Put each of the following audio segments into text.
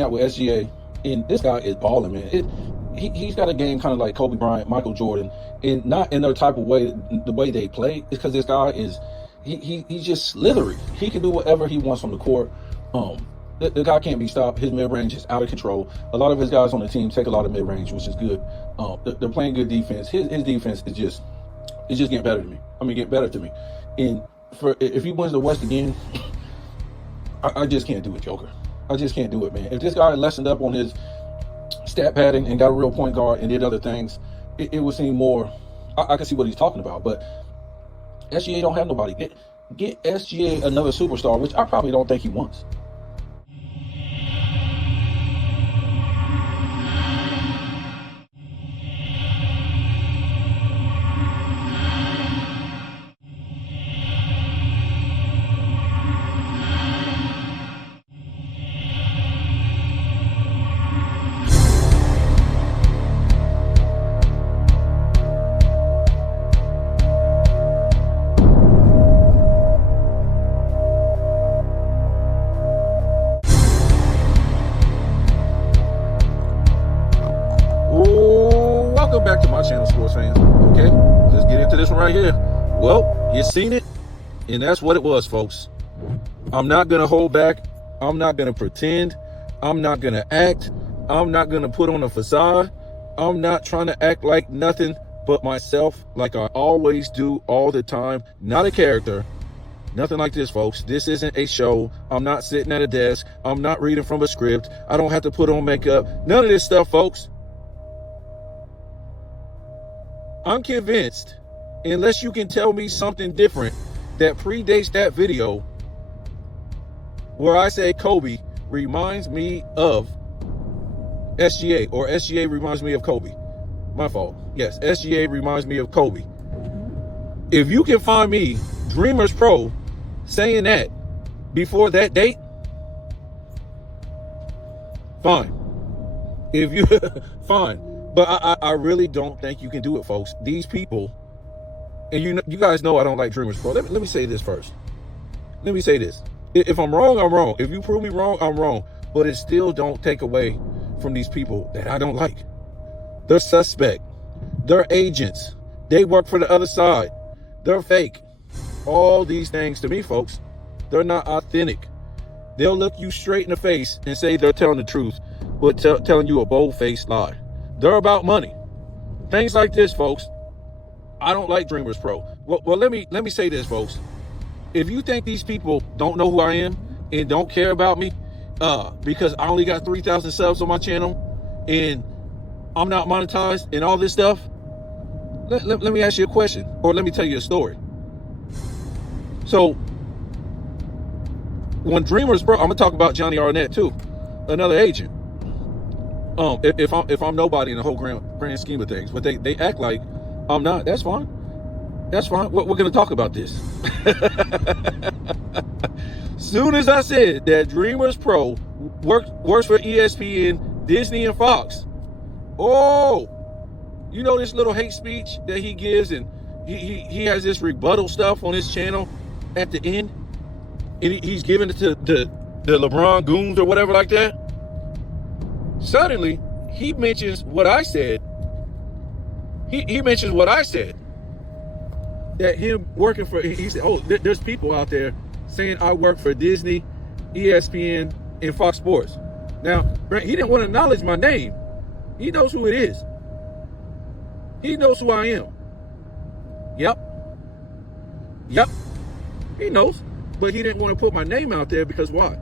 hang out with SGA, and this guy is balling, man. He's got a game kind of like Kobe Bryant, Michael Jordan, and not in their type of way. The way they play is because this guy is he's just slithery. He can do whatever he wants on the court. The guy can't be stopped. His mid-range is out of control. A lot of his guys on the team take a lot of mid-range, which is good. They're playing good defense. His defense is just getting better to me. Getting better to me. And if he wins the West again, I just can't do it, Joker. I just can't do it, man. If this guy lessened up on his stat padding and got a real point guard and did other things, it would seem more. I can see what he's talking about, but SGA don't have nobody. Get SGA another superstar, which I probably don't think he wants. Welcome back to my channel, sports fans. Okay, let's get into this one right here. Well, you seen it, and that's what it was, folks. I'm not gonna hold back. I'm not gonna pretend. I'm not gonna act. I'm not gonna put on a facade. I'm not trying to act like nothing but myself, like I always do all the time. Not a character. Nothing like this, folks. This isn't a show. I'm not sitting at a desk. I'm not reading from a script. I don't have to put on makeup. None of this stuff, folks. I'm convinced, unless you can tell me something different that predates that video where I say Kobe reminds me of SGA, or SGA reminds me of Kobe. My fault. Yes, SGA reminds me of Kobe. If you can find me, Dreamers Pro, saying that before that date, fine. If you, fine. But I really don't think you can do it, folks. These people, and you guys know I don't like Dreamers Pro. Let me say this first. Let me say this. If I'm wrong, I'm wrong. If you prove me wrong, I'm wrong. But it still don't take away from these people that I don't like. They're suspect. They're agents. They work for the other side. They're fake. All these things to me, folks, they're not authentic. They'll look you straight in the face and say they're telling the truth, but telling you a bold-faced lie. They're about money. Things like this, folks. I don't like Dreamers Pro. Well, let me say this, folks. If you think these people don't know who I am and don't care about me, because I only got 3,000 subs on my channel and I'm not monetized and all this stuff, let me ask you a question, or let me tell you a story. So, when Dreamers Pro, I'm gonna talk about Johnny Arnett too, another agent. If I'm nobody in the whole grand scheme of things, but they act like I'm not, that's fine. That's fine. We're going to talk about this. Soon as I said that Dreamers Pro works for ESPN, Disney, and Fox, oh, you know this little hate speech that he gives, and he has this rebuttal stuff on his channel at the end, and he's giving it to the LeBron goons or whatever like that. Suddenly, he mentions what I said. He mentions what I said. That him working for, he said, oh, there's people out there saying I work for Disney, ESPN, and Fox Sports. Now, he didn't want to acknowledge my name. He knows who it is. He knows who I am. Yep. He knows. But he didn't want to put my name out there because why?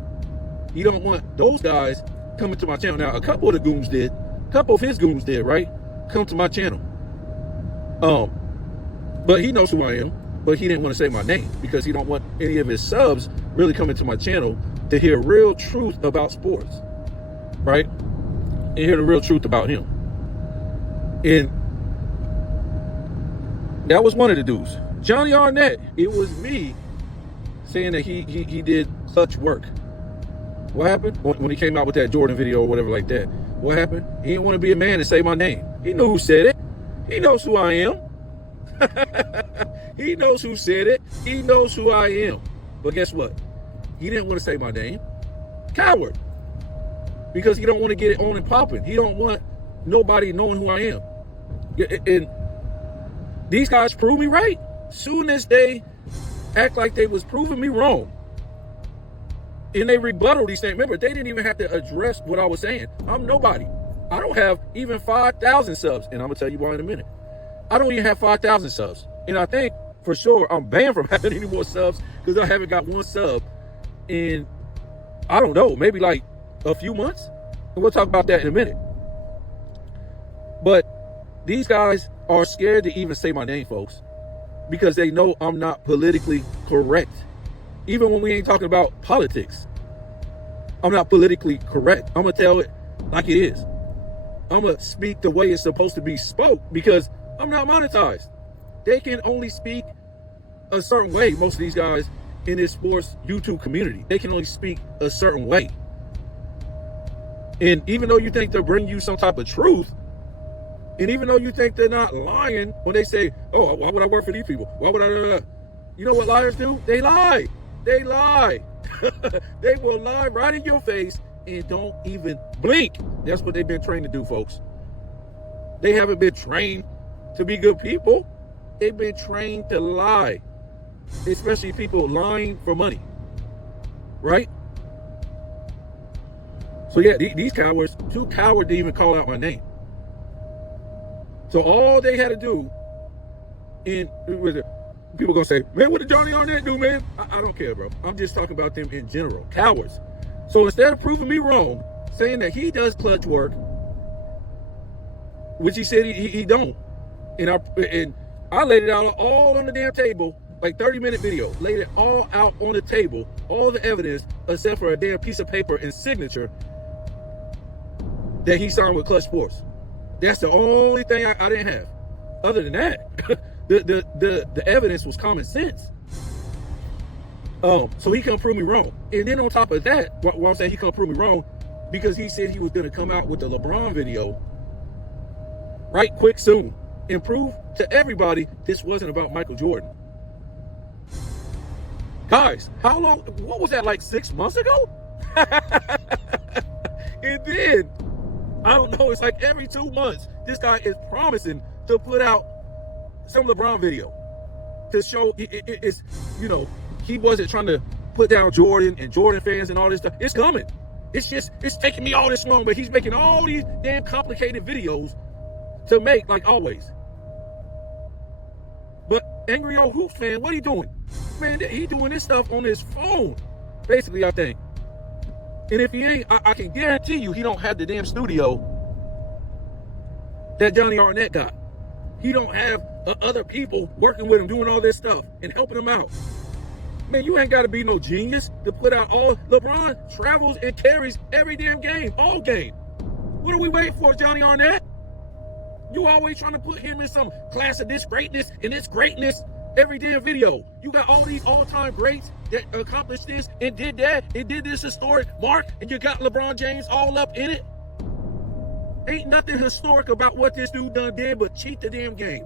He don't want those guys coming to my channel. Now, a couple of the goons did. A couple of his goons did, right? Come to my channel. But he knows who I am. But he didn't want to say my name because he don't want any of his subs really coming to my channel to hear real truth about sports, right? And hear the real truth about him. And that was one of the dudes. Johnny Arnett, it was me saying that he did such work. What happened? When he came out with that Jordan video or whatever like that, what happened? He didn't want to be a man and say my name. He knew who said it. He knows who I am. He knows who said it. He knows who I am. But guess what? He didn't want to say my name. Coward. because he don't want to get it on and popping. He don't want nobody knowing who I am. And these guys prove me right. Soon as they act like they was proving me wrong, and they rebuttal these things. Remember, they didn't even have to address what I was saying. I'm nobody. I don't have even 5,000 subs, and I'm gonna tell you why in a minute. I don't even have 5,000 subs, and I think for sure I'm banned from having any more subs because I haven't got one sub in, I don't know, maybe like a few months. And we'll talk about that in a minute. But these guys are scared to even say my name, folks, because they know I'm not politically correct. Even when we ain't talking about politics, I'm not politically correct. I'm gonna tell it like it is. I'm gonna speak the way it's supposed to be spoke because I'm not monetized. They can only speak a certain way. Most of these guys in this sports YouTube community, they can only speak a certain way. And even though you think they're bringing you some type of truth, and even though you think they're not lying when they say, oh, why would I work for these people? Why would I? You know what liars do? They lie. They lie. They will lie right in your face and don't even blink. That's what they've been trained to do, folks. They haven't been trained to be good people. They've been trained to lie, especially people lying for money, right? So yeah, these cowards, too coward to even call out my name. So all they had to do, and people gonna say, man, what did Johnny Arnett do, man? I don't care, bro. I'm just talking about them in general, cowards. So instead of proving me wrong, saying that he does clutch work, which he said he don't, and I laid it out all on the damn table, like 30-minute video, laid it all out on the table, all the evidence except for a damn piece of paper and signature that he signed with Clutch Sports. That's the only thing I didn't have. Other than that, the evidence was common sense. So he couldn't prove me wrong. And then on top of that, what I'm saying, he couldn't prove me wrong because he said he was going to come out with the LeBron video right quick soon and prove to everybody this wasn't about Michael Jordan. Guys, how long? What was that, like 6 months ago? And then, I don't know, it's like every 2 months, this guy is promising to put out some LeBron video to show it's, you know, he wasn't trying to put down Jordan and Jordan fans and all this stuff. It's coming. It's just, it's taking me all this long, but he's making all these damn complicated videos to make, like always. But angry old Hoops fan, what are you doing? Man, he doing this stuff on his phone, basically, I think. And if he ain't, I can guarantee you he don't have the damn studio that Johnny Arnett got. He don't have other people working with him doing all this stuff and helping him out. Man, you ain't got to be no genius to put out all. LeBron travels and carries every damn game, all game. What are we waiting for, Johnny Arnett? You always trying to put him in some class of this greatness and this greatness every damn video. You got all these all-time greats that accomplished this and did that and did this historic mark, and you got LeBron James all up in it. Ain't nothing historic about what this dude done did but cheat the damn game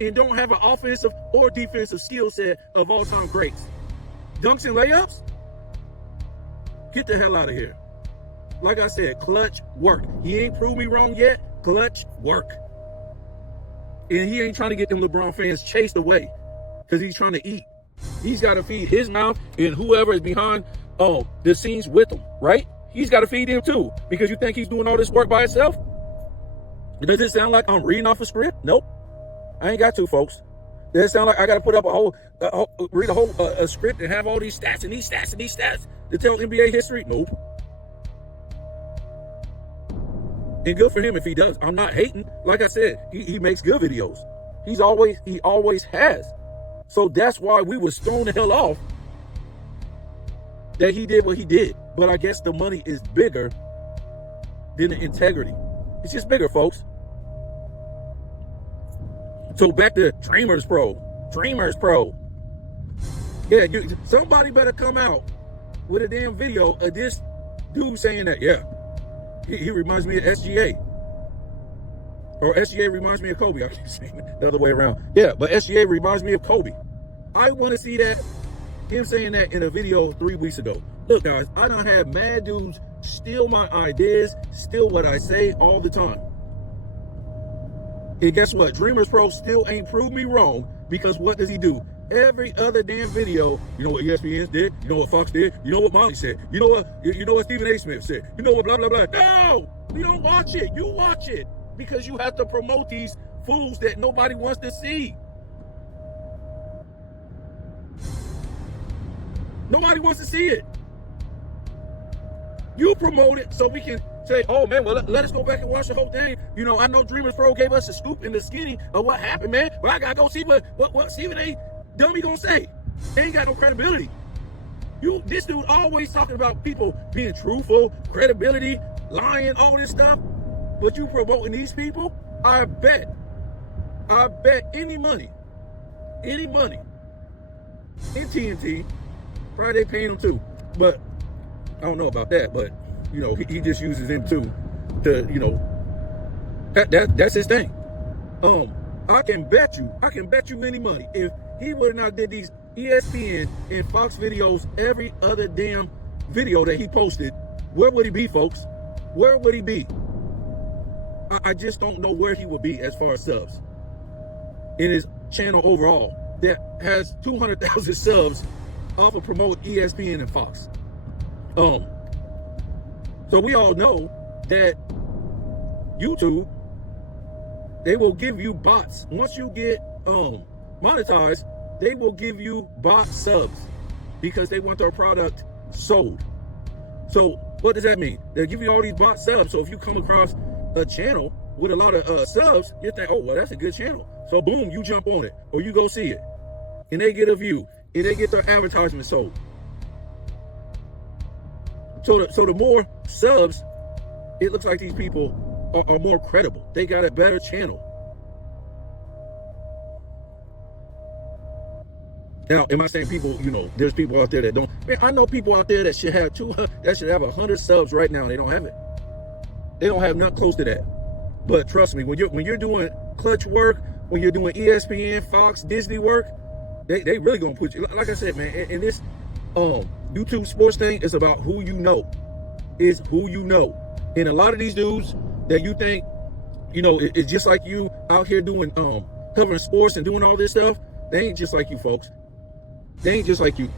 and don't have an offensive or defensive skill set of all-time greats. Dunks and layups? Get the hell out of here. Like I said, clutch work. He ain't proved me wrong yet. Clutch work. And he ain't trying to get them LeBron fans chased away because he's trying to eat. He's got to feed his mouth and whoever is behind the scenes with him, right? He's got to feed him too, because you think he's doing all this work by himself? Does it sound like I'm reading off a script? Nope. I ain't got to, folks. Does it sound like I got to put up read a whole script and have all these stats and these stats and these stats to tell NBA history? Nope. And good for him if he does. I'm not hating. Like I said, he makes good videos. He always has. So that's why we was thrown the hell off that he did what he did. But I guess the money is bigger than the integrity. It's just bigger, folks. So back to Dreamers Pro. Dreamers Pro. Yeah, somebody better come out with a damn video of this dude saying that, yeah, he reminds me of SGA. Or SGA reminds me of Kobe. I keep saying it the other way around. Yeah, but SGA reminds me of Kobe. I want to see that, him saying that in a video 3 weeks ago. Look, guys, I done had mad dudes steal my ideas, steal what I say all the time. And guess what? Dreamers Pro still ain't proved me wrong, because what does he do? Every other damn video, you know what ESPN did, you know what Fox did, you know what Molly said, you know what Stephen A. Smith said, you know what blah blah blah. No, we don't watch it. You watch it because you have to promote these fools that nobody wants to see. Nobody wants to see it. You promote it so we can say, oh man, well let us go back and watch the whole thing. You know, I know Dreamers Pro gave us a scoop in the skinny of what happened, man, but I gotta go see what Stephen A. dummy gonna say. They ain't got no credibility. This dude always talking about people being truthful, credibility, lying, all this stuff. But you promoting these people, I bet any money in TNT, probably they paying them too. But I don't know about that, but you know, he just uses them too to, you know, that's his thing. I can bet you any money, if he would have not did these ESPN and Fox videos, every other damn video that he posted, where would he be, folks? Where would he be? I just don't know where he would be as far as subs in his channel overall that has 200,000 subs off of promote ESPN and Fox. So we all know that YouTube, they will give you bots. Once you get monetized, they will give you bot subs because they want their product sold. So what does that mean? They'll give you all these bot subs. So if you come across a channel with a lot of subs, you think, oh, well, that's a good channel. So boom, you jump on it or you go see it. And they get a view and they get their advertisement sold. So the more subs, it looks like these people are more credible. They got a better channel. Now, am I saying people, you know, there's people out there that don't? Man, I know people out there that should have 100 subs right now, and they don't have it. They don't have nothing close to that. But trust me, when you're doing clutch work, when you're doing ESPN, Fox, Disney work, they really gonna put you. Like I said, man, and this YouTube sports thing is about who you know. Is who you know. And a lot of these dudes that you think, you know, it's just like you out here doing covering sports and doing all this stuff, they ain't just like you, folks. They ain't just like you.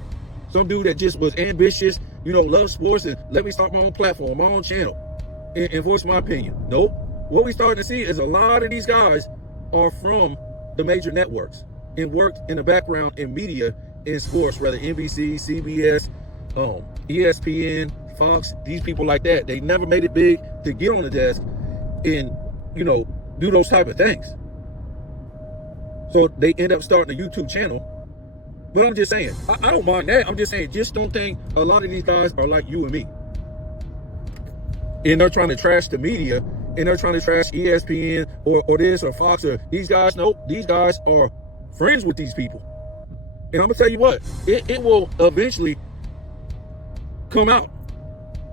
Some dude that just was ambitious, you know, loves sports and let me start my own platform, my own channel, and voice my opinion. Nope. What we starting to see is a lot of these guys are from the major networks and worked in the background in media in sports, whether NBC, CBS, ESPN, Fox, these people like that. They never made it big to get on the desk and, you know, do those type of things. So they end up starting a YouTube channel. But I'm just saying, I don't mind that. I'm just saying, just don't think a lot of these guys are like you and me. And they're trying to trash the media, and they're trying to trash ESPN or this or Fox or these guys. Nope, these guys are friends with these people. And I'm gonna tell you what, it will eventually come out.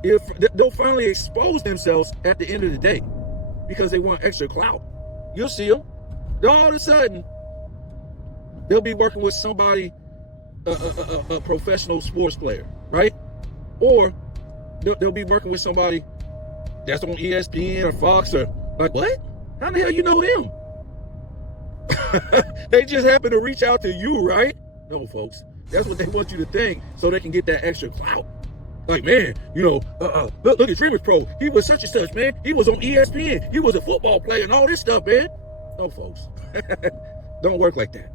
If they'll finally expose themselves at the end of the day because they want extra clout. You'll see them. All of a sudden, they'll be working with somebody, a professional sports player, right? Or they'll be working with somebody that's on ESPN or Fox or like, what? How the hell you know them? They just happen to reach out to you, right? No, folks. That's what they want you to think so they can get that extra clout. Like, man, you know, look at Dreamers Pro. He was such and such, man. He was on ESPN. He was a football player and all this stuff, man. No, folks. Don't work like that.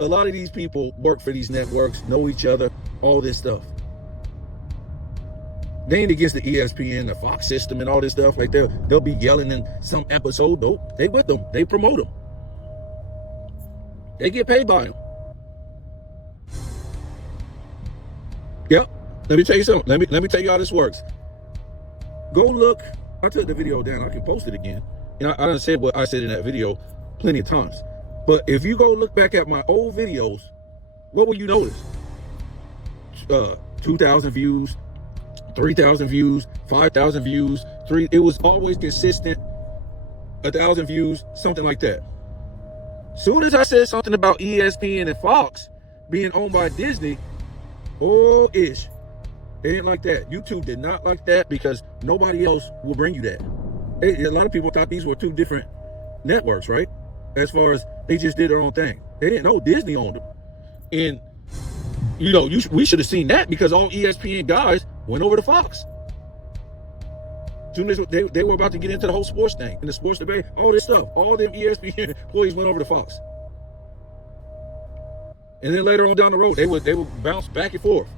A lot of these people work for these networks, know each other, all this stuff. They ain't against the ESPN, the Fox system, and all this stuff. Like they'll be yelling in some episode. Nope, they with them. They promote them. They get paid by them. Yep. Let me tell you something. Let me tell you how this works. Go look. I took the video down. I can post it again. And I done said what I said in that video plenty of times. But if you go look back at my old videos, what will you notice? 2,000 views, 3,000 views, 5,000 views, it was always consistent, 1,000 views, something like that. Soon as I said something about ESPN and Fox being owned by Disney, They didn't like that. YouTube did not like that because nobody else will bring you that. A lot of people thought these were two different networks, right? As far as they just did their own thing. They didn't know Disney owned them. And, we should have seen that because all ESPN guys went over to Fox. Soon as they were about to get into the whole sports thing and the sports debate, all this stuff, all them ESPN employees went over to Fox. And then later on down the road, they would bounce back and forth.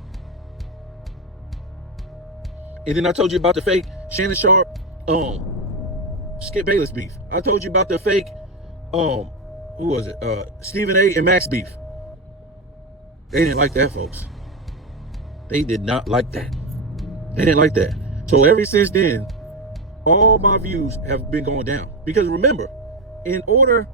And then I told you about the fake Shannon Sharp, Skip Bayless beef. I told you about the fake, who was it? Stephen A. and Max beef. They didn't like that, folks. They did not like that. They didn't like that. So ever since then, all my views have been going down. Because remember, in order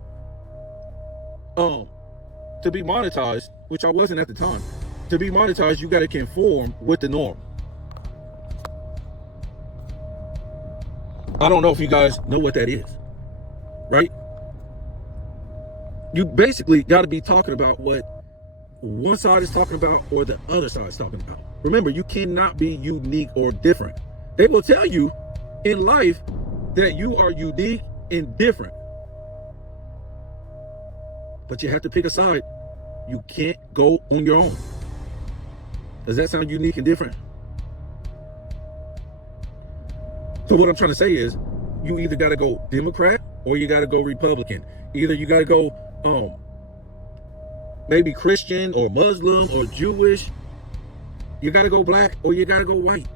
to be monetized, which I wasn't at the time, to be monetized, you got to conform with the norm. I don't know if you guys know what that is, right? You basically got to be talking about what one side is talking about or the other side is talking about. Remember, you cannot be unique or different. They will tell you in life that you are unique and different. But you have to pick a side. You can't go on your own. Does that sound unique and different? So what I'm trying to say is, you either got to go Democrat or you got to go Republican. Either you got to go maybe Christian or Muslim or Jewish. You got to go black or you got to go white.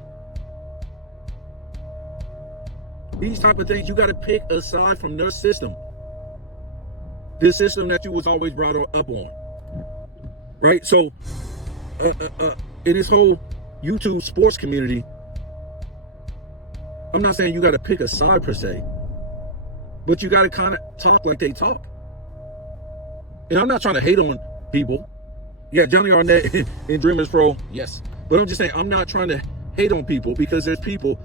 These type of things, you got to pick a side from their system. This system that you was always brought up on. Right? So, in this whole YouTube sports community, I'm not saying you got to pick a side per se, but you got to kind of talk like they talk. And I'm not trying to hate on people. Yeah, Johnny Arnett and Dreamers Pro, yes. But I'm just saying, I'm not trying to hate on people because there's people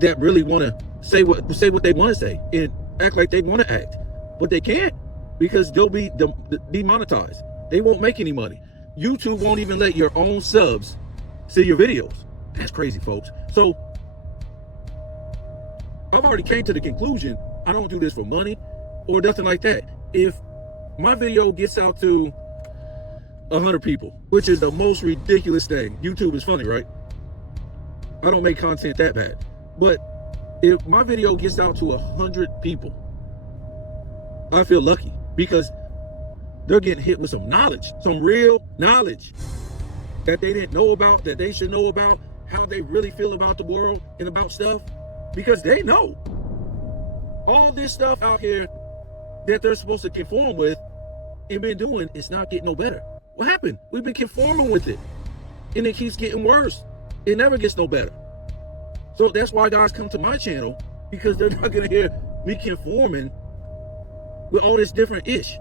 that really want to say what they want to say and act like they want to act, but they can't because they'll be demonetized. They won't make any money. YouTube won't even let your own subs see your videos. That's crazy, folks. So I've already came to the conclusion I don't do this for money or nothing like that. If my video gets out to 100 people, which is the most ridiculous thing. YouTube is funny, right? I don't make content that bad. But if my video gets out to 100 people, I feel lucky because they're getting hit with some knowledge, some real knowledge that they didn't know about, that they should know about, how they really feel about the world and about stuff, because they know all this stuff out here that they're supposed to conform with and been doing is not getting no better. What happened? We've been conforming with it and it keeps getting worse. It never gets no better. So that's why guys come to my channel, because they're not going to hear me conforming with all this different ish.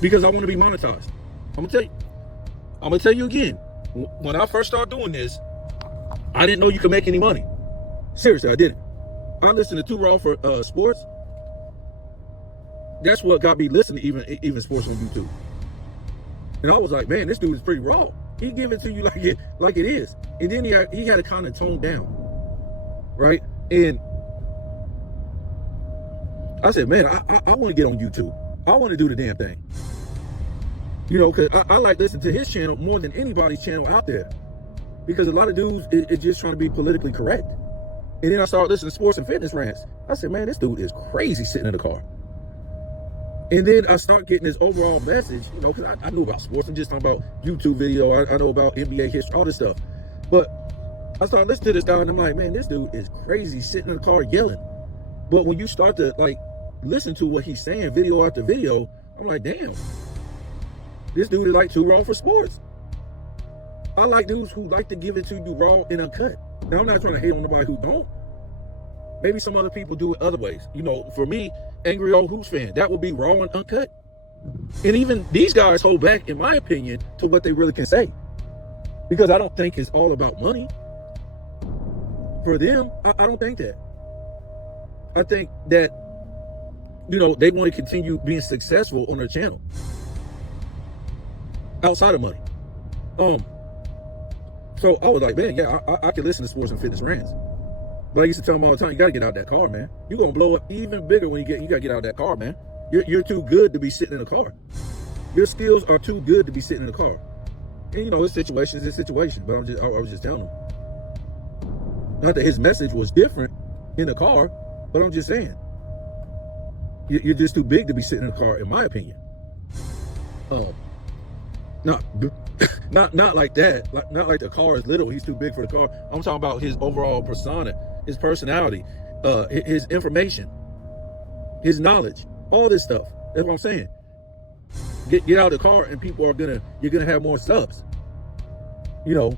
Because I want to be monetized. I'm gonna tell you again. When I first started doing this, I didn't know you could make any money. Seriously, I didn't. I listened to Too Raw for sports. That's what got me listening to even sports on YouTube. And I was like, man, this dude is pretty raw. He give it to you like it is. And then he had to kind of tone down, right? And I said, man, I want to get on YouTube. I want to do the damn thing. Because I like listening to his channel more than anybody's channel out there. Because a lot of dudes is just trying to be politically correct. And then I started listening to sports and fitness rants. I said, man, this dude is crazy sitting in the car. And then I start getting this overall message, because I knew about sports. I'm just talking about YouTube video. I know about NBA history, all this stuff. But I started listening to this guy and I'm like, man, this dude is crazy sitting in the car yelling. But when you start to listen to what he's saying video after video, I'm like, damn, this dude is like Too Raw for sports. I like dudes who like to give it to you raw and uncut. Now, I'm not trying to hate on nobody who don't. Maybe some other people do it other ways. For me, angry old Hoops fan, that would be raw and uncut. And even these guys hold back, in my opinion, to what they really can say. Because I don't think it's all about money. For them, I don't think that. I think that, they want to continue being successful on their channel. Outside of money. So I was like, man, yeah, I can listen to sports and fitness rants. But I used to tell them all the time, you gotta get out that car, man. You're gonna blow up even bigger when you gotta get out that car, man. You're too good to be sitting in a car. Your skills are too good to be sitting in a car. And you know, his situation is his situation, but I was just telling him. Not that his message was different in the car, but I'm just saying, you're just too big to be sitting in a car, in my opinion. Not like that. Not like the car is little. He's too big for the car. I'm talking about his overall persona, his personality, his information, his knowledge, all this stuff. That's what I'm saying. Get out of the car, and you're gonna have more subs. You know,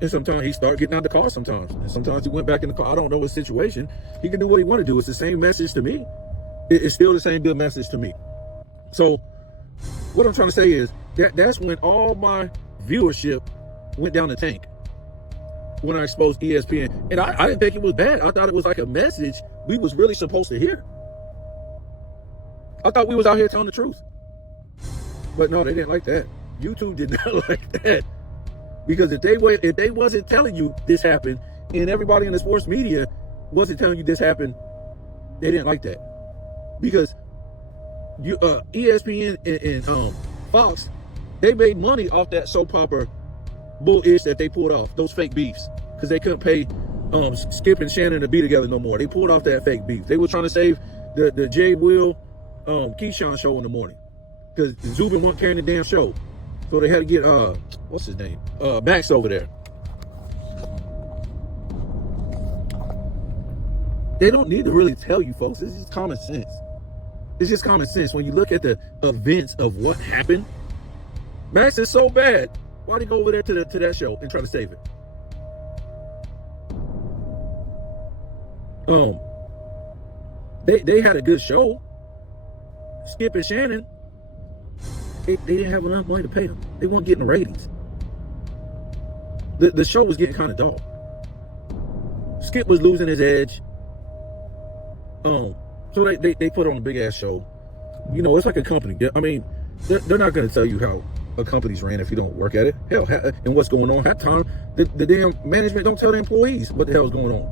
and sometimes he start getting out of the car. Sometimes, and sometimes he went back in the car. I don't know his situation. He can do what he want to do. It's the same message to me. It's still the same good message to me. So, what I'm trying to say is that's when all my viewership went down the tank. When I exposed ESPN, and I didn't think it was bad. I thought it was like a message we was really supposed to hear. I thought we was out here telling the truth. But no, they didn't like that. YouTube did not like that. Because if they wasn't telling you this happened, and everybody in the sports media wasn't telling you this happened, they didn't like that. Because ESPN and Fox, they made money off that soap opera bull-ish that they pulled off, those fake beefs, because they couldn't pay Skip and Shannon to be together no more. They pulled off that fake beef. They were trying to save the Jay Will Keyshawn show in the morning, because Zubin wasn't carrying the damn show, so they had to get what's his name, Max over there. They don't need to really tell you, folks. This is common sense. It's just common sense. When you look at the events of what happened, Max is so bad. Why'd he go over there to that show and try to save it? They had a good show. Skip and Shannon, they didn't have enough money to pay them. They weren't getting the ratings. The show was getting kind of dull. Skip was losing his edge. So they put on a big ass show. You know, it's like a company. I mean, they're not going to tell you how a company's ran if you don't work at it. Hell, and what's going on. Half time, the damn management don't tell the employees what the hell's going on.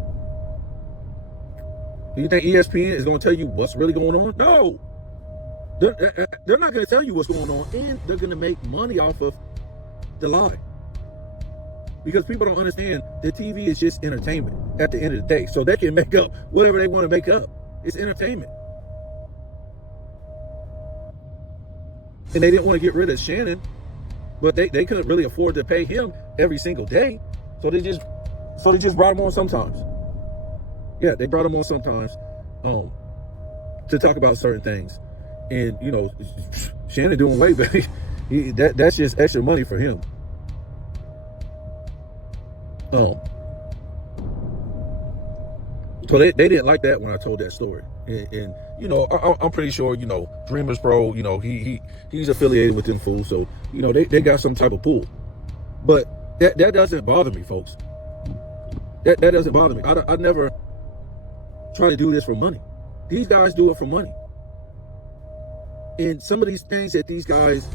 Do you think ESPN is going to tell you what's really going on? No. They're not going to tell you what's going on, and they're going to make money off of the lie. Because people don't understand that TV is just entertainment at the end of the day. So they can make up whatever they want to make up. It's entertainment. And they didn't want to get rid of Shannon, but they couldn't really afford to pay him every single day. So they just brought him on sometimes. Yeah, they brought him on sometimes to talk about certain things. And, you know, Shannon doing way better. That's just extra money for him. So they didn't like that when I told that story. And you know, I'm pretty sure, you know, Dreamers Pro, you know, he's affiliated with them fools. So, you know, they got some type of pull. But that doesn't bother me, folks. That doesn't bother me. I never try to do this for money. These guys do it for money. And some of these things that these guys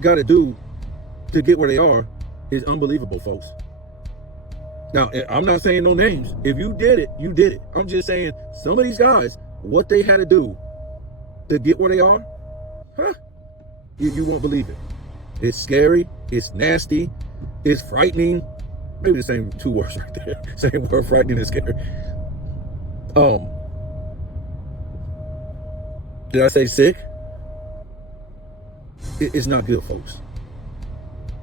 got to do to get where they are is unbelievable, folks. Now, I'm not saying no names. If you did it, you did it. I'm just saying some of these guys, what they had to do to get where they are, you won't believe it. It's scary. It's nasty. It's frightening. Maybe the same two words right there. Same word, frightening and scary. Did I say sick? It's not good, folks.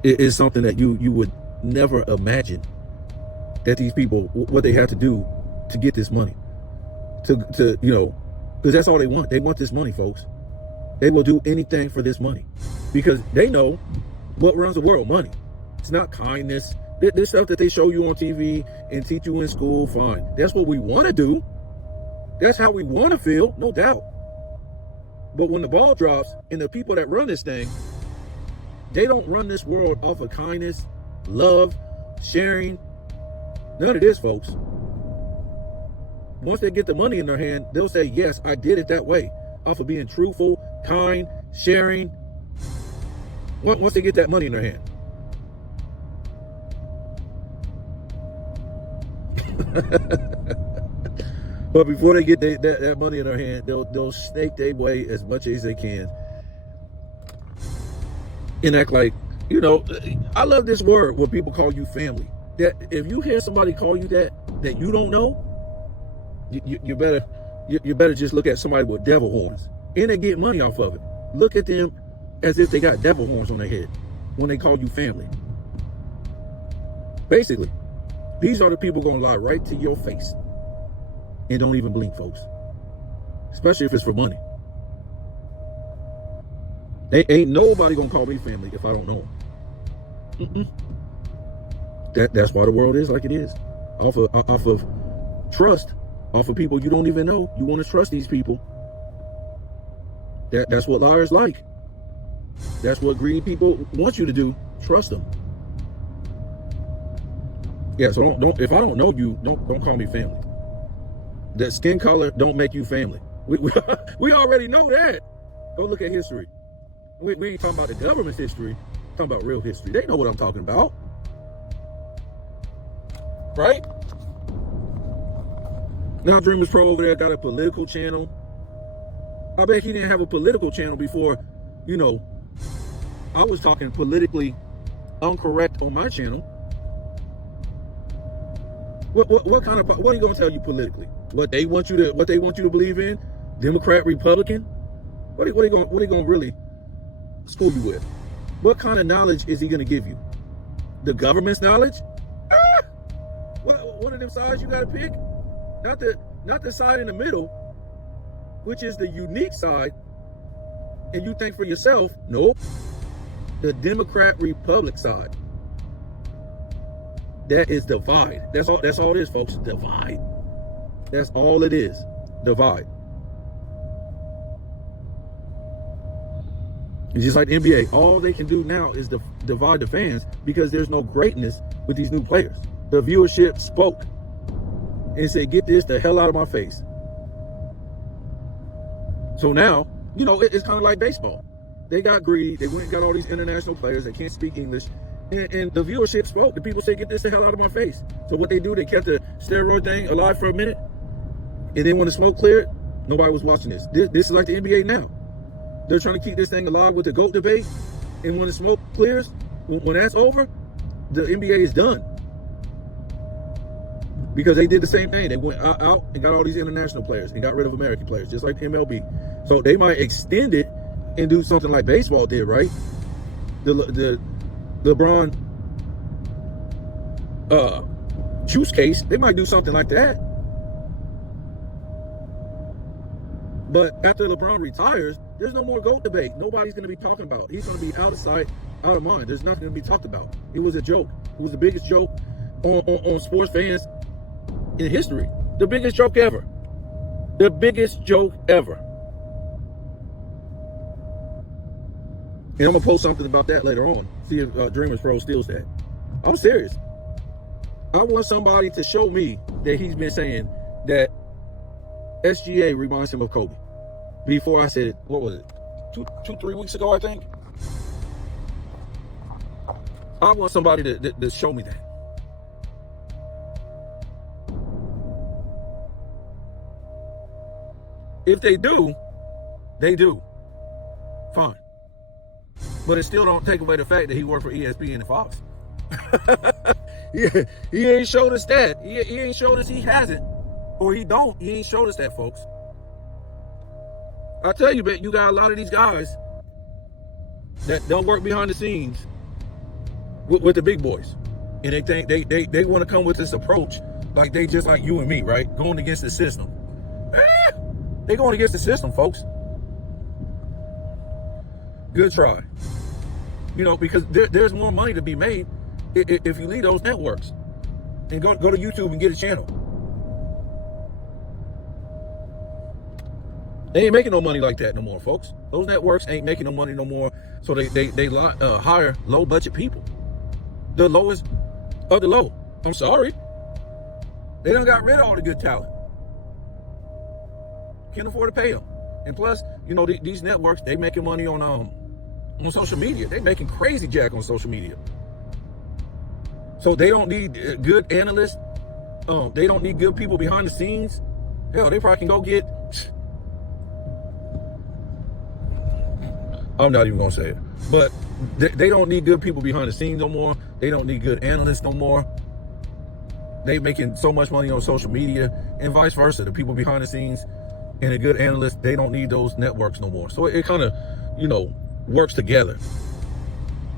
It is something that you would never imagine that these people, what they have to do to get this money, to you know, because that's all they want. They want this money, folks. They will do anything for this money because they know what runs the world, money. It's not kindness. This stuff that they show you on TV and teach you in school, fine. That's what we want to do. That's how we want to feel, no doubt. But when the ball drops and the people that run this thing, they don't run this world off of kindness, love, sharing. None of this, folks. Once they get the money in their hand, they'll say, yes, I did it that way. Off of being truthful, kind, sharing. Once they get that money in their hand. But before they get that money in their hand, they'll snake their way as much as they can and act like, I love this word when people call you family. That if you hear somebody call you that you don't know, you better just look at somebody with devil horns, and they get money off of it. Look at them as if they got devil horns on their head when they call you family. Basically, these are the people gonna lie right to your face and don't even blink, folks. Especially if it's for money. They ain't nobody gonna call me family if I don't know them. That's why the world is like it is. Off of trust, off of people you don't even know. You want to trust these people. That's what liars like. That's what greedy people want you to do. Trust them. Yeah, so don't if I don't know you, don't call me family. That skin color don't make you family. We already know that. Go look at history. We ain't talking about the government's history. We're talking about real history. They know what I'm talking about. Right? Now Dreamers Pro over there got a political channel. I bet he didn't have a political channel before, I was talking politically incorrect on my channel. What are you gonna tell you politically? What they want you to believe in? Democrat, Republican? What are you gonna really school you with? What kind of knowledge is he gonna give you? The government's knowledge? One of them sides you gotta pick? Not the side in the middle, which is the unique side, and you think for yourself. Nope. The Democrat Republic side. That is divide. That's all it is, folks. Divide. That's all it is. Divide. It's just like the NBA. All they can do now is divide the fans because there's no greatness with these new players. The viewership spoke and said, get this the hell out of my face. So now, it's kind of like baseball. They got greedy. They went and got all these international players that can't speak English. And the viewership spoke. The people say, get this the hell out of my face. So what they do, they kept the steroid thing alive for a minute. And then when the smoke cleared, nobody was watching this. This is like the NBA now. They're trying to keep this thing alive with the GOAT debate. And when the smoke clears, when that's over, the NBA is done. Because they did the same thing. They went out and got all these international players and got rid of American players, just like MLB. So they might extend it and do something like baseball did, right? The LeBron juice case, they might do something like that. But after LeBron retires, there's no more GOAT debate. Nobody's going to be talking about it. He's going to be out of sight, out of mind. There's nothing to be talked about. It was a joke. It was the biggest joke on sports fans in history. The biggest joke ever. The biggest joke ever. And I'm going to post something about that later on. See if Dreamers Pro steals that. I'm serious. I want somebody to show me that he's been saying that SGA reminds him of Kobe. Before I said, what was it? 3 weeks ago, I think. I want somebody to show me that. If they do, they do. Fine. But it still don't take away the fact that he worked for ESPN and Fox. He ain't showed us that. He ain't showed us he hasn't. Or he don't. He ain't showed us that, folks. I tell you, man, you got a lot of these guys that don't work behind the scenes with the big boys. And they think they want to come with this approach like they just like you and me, right? Going against the system. They going against the system, folks. Good try. Because there's more money to be made if you leave those networks and go to YouTube and get a channel. They ain't making no money like that no more, folks. Those networks ain't making no money no more, so they hire low budget people, the lowest of the low. I'm sorry, they done got rid of all the good talent. Can't afford to pay them, and plus, these networks, they making money on social media. They making crazy jack on social media, so they don't need good analysts They don't need good people behind the scenes. Hell, they probably can go get. I'm not even gonna say it, but they don't need good people behind the scenes no more. They don't need good analysts no more. They making so much money on social media, and vice versa. The people behind the scenes and a good analyst, they don't need those networks no more. So it kind of, works together.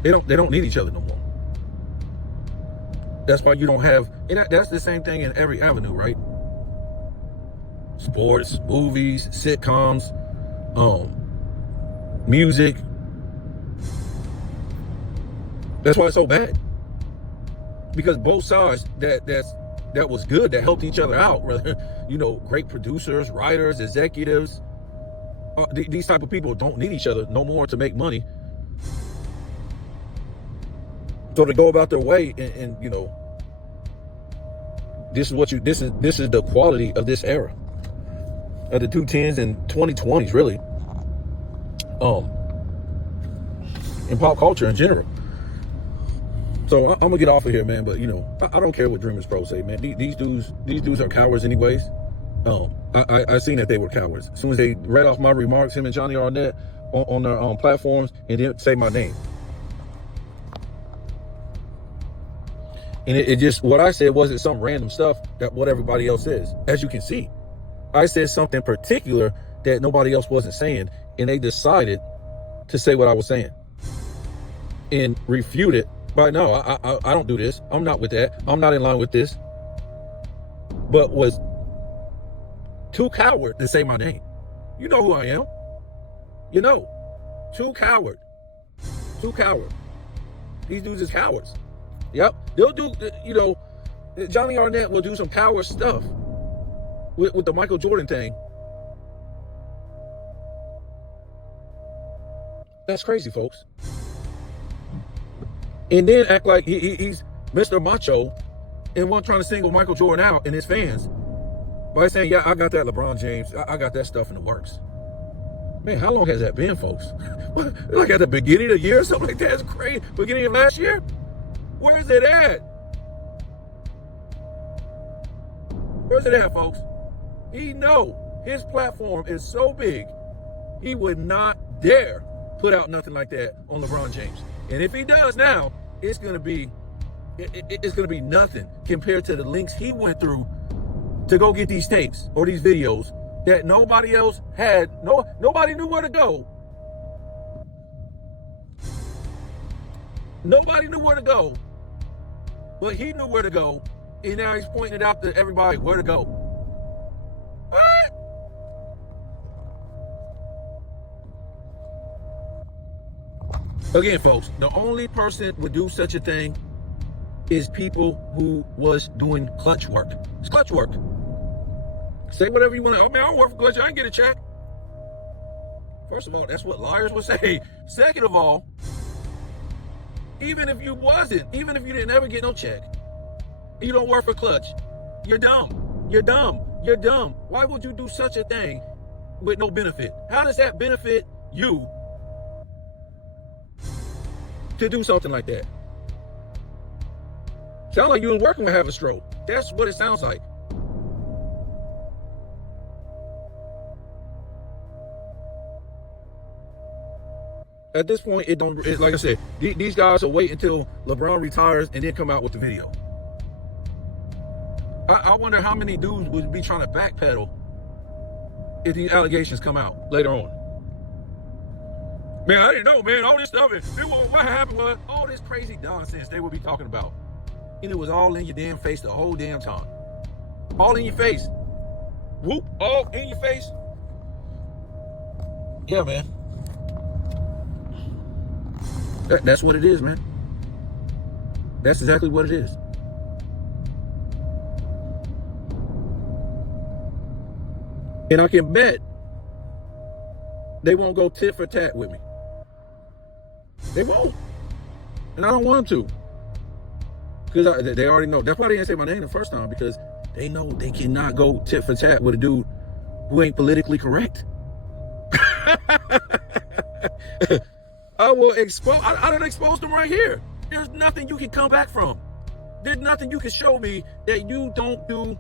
They don't need each other no more. That's why you don't have, and that's the same thing in every avenue, right? Sports, movies, sitcoms, music. That's why it's so bad. Because both sides that was good, that helped each other out, great producers, writers, executives, these type of people don't need each other no more to make money. So to go about their way and this is the quality of this era, of the 2010s and 2020s, really, in pop culture in general. So I'm gonna get off of here, man. But I don't care what Dreamers Pro say, man. These dudes are cowards, anyways. I seen that they were cowards as soon as they read off my remarks, him and Johnny Arnett on their platforms, and didn't say my name. And it just, what I said wasn't some random stuff that what everybody else says. As you can see, I said something particular that nobody else wasn't saying, and they decided to say what I was saying and refute it. But no, I don't do this. I'm not with that. I'm not in line with this. But was too coward to say my name. You know who I am. Too coward. Too coward. These dudes is cowards. Yep. They'll do, Johnny Arnett will do some coward stuff with the Michael Jordan thing. That's crazy, folks. And then act like he's Mr. Macho and one trying to single Michael Jordan out and his fans by saying, yeah, I got that LeBron James. I got that stuff in the works. Man, how long has that been, folks? Like at the beginning of the year or something like that? It's crazy. Beginning of last year? Where is it at? Where's it at, folks? He know his platform is so big, he would not dare put out nothing like that on LeBron James. And if he does now, it's gonna be nothing compared to the links he went through to go get these tapes or these videos that nobody else had. Nobody knew where to go. Nobody knew where to go, but he knew where to go, and now he's pointing it out to everybody where to go. What? Again, folks, the only person would do such a thing is people who was doing clutch work. It's clutch work. Say whatever you want to. Oh, man, I don't work for clutch. I didn't get a check. First of all, that's what liars would say. Second of all, even if you didn't ever get no check, you don't work for clutch, you're dumb. You're dumb. You're dumb. Why would you do such a thing with no benefit? How does that benefit you to do something like that? Sound like you was working to have a stroke. That's what it sounds like. At this point, like I said, these guys will wait until LeBron retires and then come out with the video. I wonder how many dudes would be trying to backpedal if these allegations come out later on. Man, I didn't know, man, all this stuff, what happened was all this crazy nonsense they would be talking about. And it was all in your damn face the whole damn time. All in your face. Whoop, all in your face. Yeah, man. That's what it is, man. That's exactly what it is. And I can bet they won't go tit for tat with me. They won't. And I don't want them to. Because they already know. That's why they didn't say my name the first time, because they know they cannot go tit for tat with a dude who ain't politically correct. I will expose. I done exposed them right here. There's nothing you can come back from. There's nothing you can show me that you don't do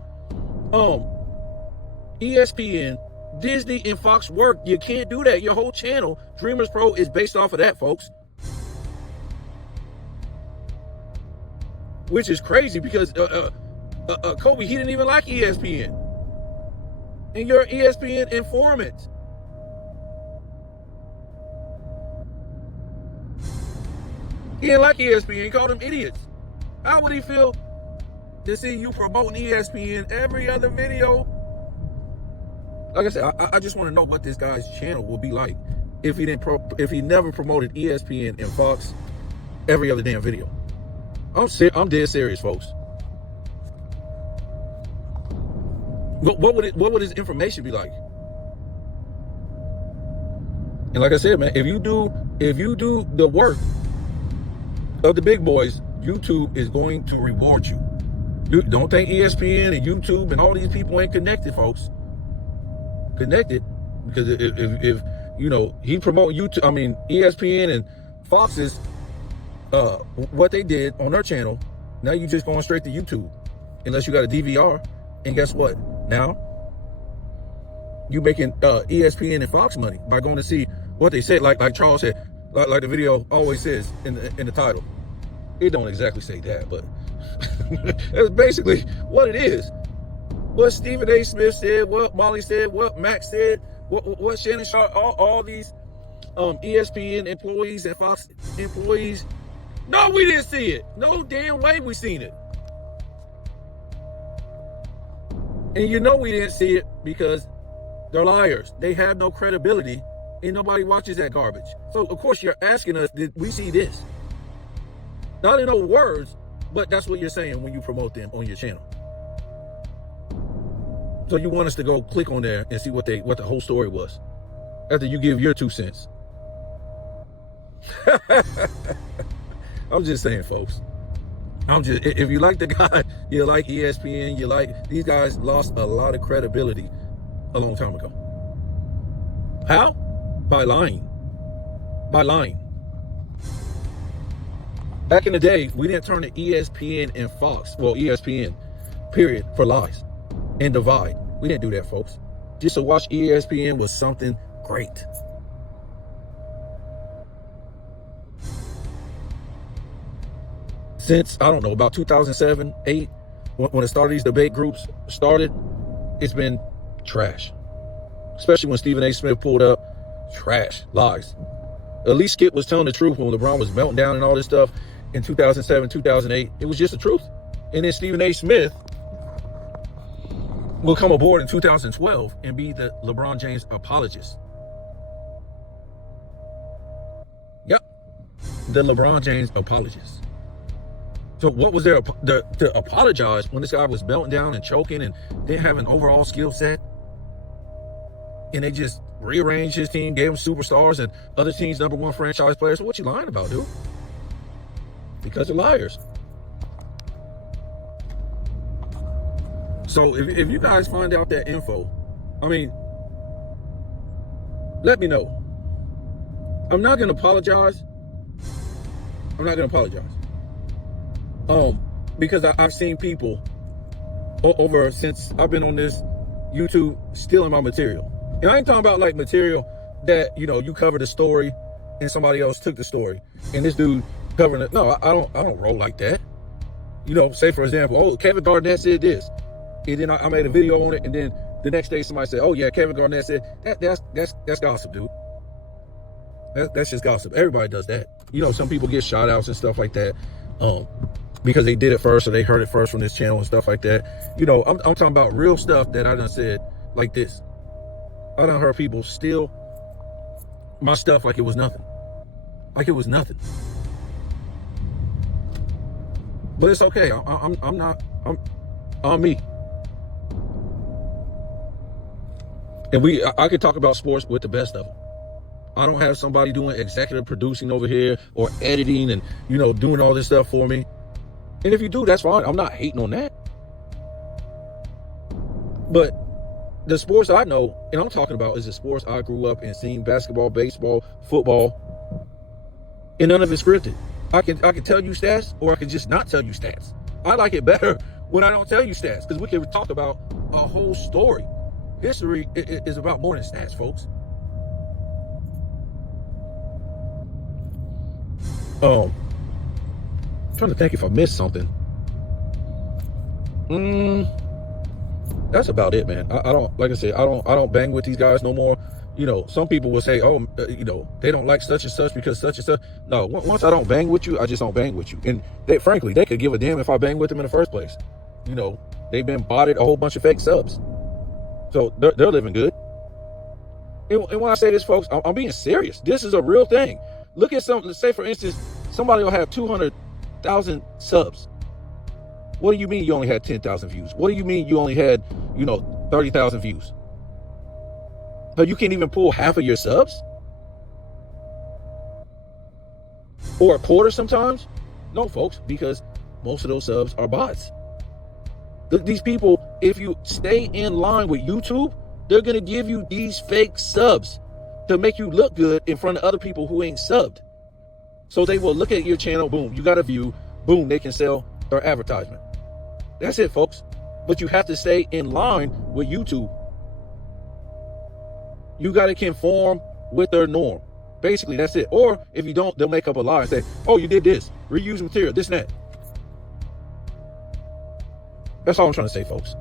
ESPN, Disney, and Fox work. You can't do that. Your whole channel, Dreamers Pro, is based off of that, folks. Which is crazy because Kobe, he didn't even like ESPN. And you're an ESPN informant. He didn't like ESPN. He called them idiots. How would he feel to see you promoting ESPN every other video? Like I said, I just want to know what this guy's channel will be like if he never promoted ESPN and Fox every other damn video. I'm dead serious, folks. What would his information be like? And like I said, man, if you do the work of the big boys, YouTube is going to reward you. Don't think ESPN and YouTube and all these people ain't connected, folks. Connected, because if you know he promote YouTube, I mean ESPN and Fox's what they did on their channel, now you just going straight to YouTube, unless you got a DVR, and guess what? Now you making ESPN and Fox money by going to see what they said, like Charles said, like the video always says in the title. It don't exactly say that, but that's basically what it is. What Stephen A. Smith said, what Molly said, what Max said, what Shannon Sharp, all these ESPN employees and Fox employees. No, we didn't see it. No damn way we seen it. And you know we didn't see it because they're liars. They have no credibility and nobody watches that garbage. So of course you're asking us, did we see this? Not in no words, but that's what you're saying when you promote them on your channel. So you want us to go click on there and see what the whole story was after you give your 2 cents. I'm just saying, folks. If you like the guy, you like ESPN, you like, these guys lost a lot of credibility a long time ago. How? By lying. By lying. Back in the day, we didn't turn to ESPN and Fox, well, ESPN, period, for lies and divide. We didn't do that, folks. Just to watch ESPN was something great. Since, I don't know, about 2007, 8, when it started, these debate groups started, it's been trash. Especially when Stephen A. Smith pulled up, trash, lies. At least Skip was telling the truth when LeBron was melting down and all this stuff in 2007, 2008. It was just the truth. And then Stephen A. Smith will come aboard in 2012 and be the LeBron James apologist. Yep, the LeBron James apologist. So what was there to apologize when this guy was melting down and choking and didn't have an overall skill set? And they just rearranged his team, gave him superstars and other teams' #1 franchise players. So what you lying about, dude? Because they're liars. So if you guys find out that info, I mean, let me know. I'm not going to apologize. I'm not going to apologize. Because I've seen people over since I've been on this YouTube stealing my material. And I ain't talking about like material that, you know, you covered a story and somebody else took the story and this dude covering it. No, I don't roll like that. You know, say for example, oh, Kevin Garnett said this. And then I made a video on it, and then the next day somebody said, oh yeah, Kevin Garnett said that's gossip, dude. That's just gossip. Everybody does that. You know, some people get shout outs and stuff like that. Because they did it first or they heard it first from this channel and stuff like that. You know, I'm talking about real stuff that I done said like this. I done heard people steal my stuff like it was nothing. Like it was nothing. But it's okay. I'm me. And I could talk about sports with the best of them. I don't have somebody doing executive producing over here or editing and, you know, doing all this stuff for me. And if you do, that's fine. I'm not hating on that. But the sports I know, and I'm talking about, is the sports I grew up and seen: basketball, baseball, football, and none of it's scripted. I can tell you stats, or I can just not tell you stats. I like it better when I don't tell you stats, because we can talk about a whole story. History is about more than stats, folks. I'm trying to think if I missed something. That's about it, man. I don't, like I said, I don't bang with these guys no more. You know, some people will say, oh, you know, they don't like such and such because such and such. No, once I don't bang with you, I just don't bang with you. And they, frankly, they could give a damn if I bang with them in the first place. You know, they've been botted a whole bunch of fake subs. So they're living good. And when I say this, folks, I'm being serious. This is a real thing. Look at let's say, for instance, somebody will have 200,000 subs. What do you mean you only had 10,000 views? What do you mean you only had, 30,000 views? So you can't even pull half of your subs? Or a quarter sometimes? No, folks, because most of those subs are bots. These people, if you stay in line with YouTube, they're going to give you these fake subs to make you look good in front of other people who ain't subbed. So they will look at your channel, boom, you got a view, boom, they can sell their advertisement. That's it, folks. But you have to stay in line with YouTube. You got to conform with their norm. Basically, that's it. Or if you don't, they'll make up a lie and say, oh, you did this, reuse material, this and that. That's all I'm trying to say, folks.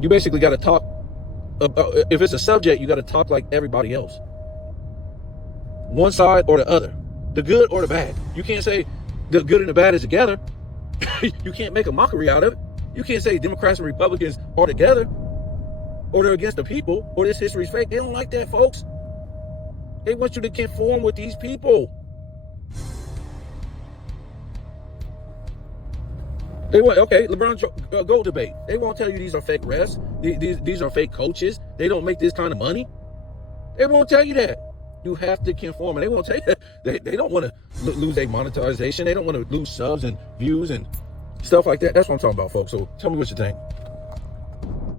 You basically got to talk. If it's a subject, you got to talk like everybody else. One side or the other. The good or the bad. You can't say the good and the bad is together. You can't make a mockery out of it. You can't say Democrats and Republicans are together, or they're against the people, or this history is fake. They don't like that, folks. They want you to conform with these people. They want, okay, LeBron go debate. They won't tell you these are fake refs. These are fake coaches. They don't make this kind of money. They won't tell you that. You have to conform, and they won't tell you that. They don't want to lose their monetization. They don't want to lose subs and views and stuff like that. That's what I'm talking about, folks. So tell me what you think.